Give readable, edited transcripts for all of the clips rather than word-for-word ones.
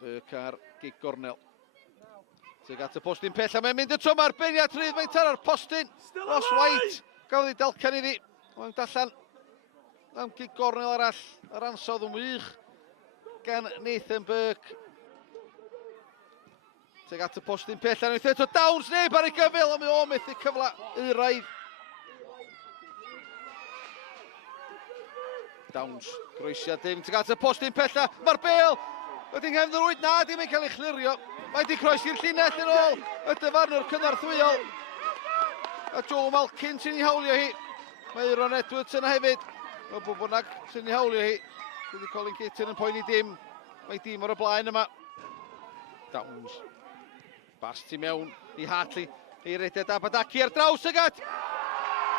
Burke ar gig gornel. Tuag at y postyn pell, a mae'n mynd y tro mae'r beirniad rhydd, mae'n tar ar postyn. Ross White, gafodd ei dalcan iddi. Mae'n dallan am gig gornel arall. Yr ansodd yn wych gan Nathan Burke. Tuag at y postyn pell, a wnaeth eto Downs neb ar ei gyfil, a mae o methu cyfle euraidd. Downs, groesiad dim, tuag at y postyn pella, mae'r bel wedi'n nghefn yr wyd, na, dim yn cael ei chlirio. Mae wedi croesi'r llinell yn ôl, y dyfarnwr cynnarthwyol. A Joe Malkin sy'n ei hawlio hi. Mae Aaron Edwards yna hefyd. O bwy bynnag sy'n ei hawlio hi. Dydy Colin Caton yn poeni dim. Mae dim ar y blaen yma. Downs. Basti mewn i Hartley. Ei rediad Abadaki ar draws y gad.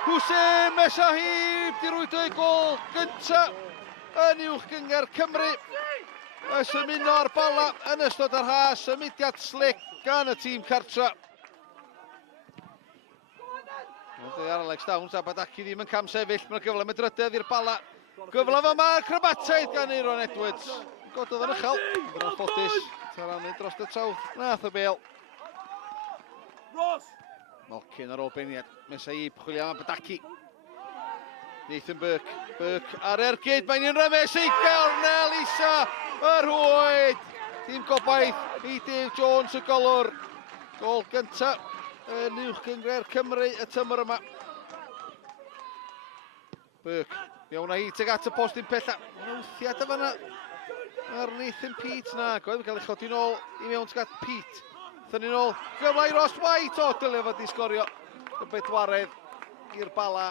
Hwsyn Mesahib di rwydo ei gol gynta yn uwch gynger Cymru. Ys ymuno ar bala yn ystod yr ha, symudiad slick gan y tîm cartra. Ar Alex Downs, Abadaki ddim yn cam sefyll, mae'n gyfle med drydydd i'r bala. Gyfle fa ma, acrobataidd gan Aaron Edwards. Gododd yn uchel, yn ffodus, tarannu dros y trawdd, nath y bel. Malkin ar ôl beirniad, Mesahib chwilio am Abadaki. Nathan Burke, Burke ar ergyd, mae'n un rymes i gornel isa. Yr hwyd, tîm gobaith i Dave Jones y golwr. Gol gynta yn uwch gyngor Cymru y tymor yma. Burke, mewn â hi tuag at y postyn pella. Wythiad y fanna ar Nathan Pete na. Goedd yn cael ei chodi nôl i mewn tuag at Pete. Thyn ni nôl, gyfle i Ross White. O, dylio fod i sgorio y bedwaredd i'r bala.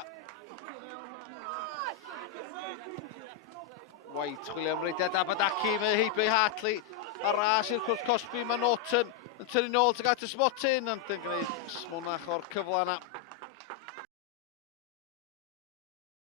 White chwilio am reidiad Abadaki, mae heibio i Hartley. A ras i'r cwrs Cosby, mae Norton yn tynnu nôl tuag at y smotin, ond yn gwneud smonach o'r cyfle yna.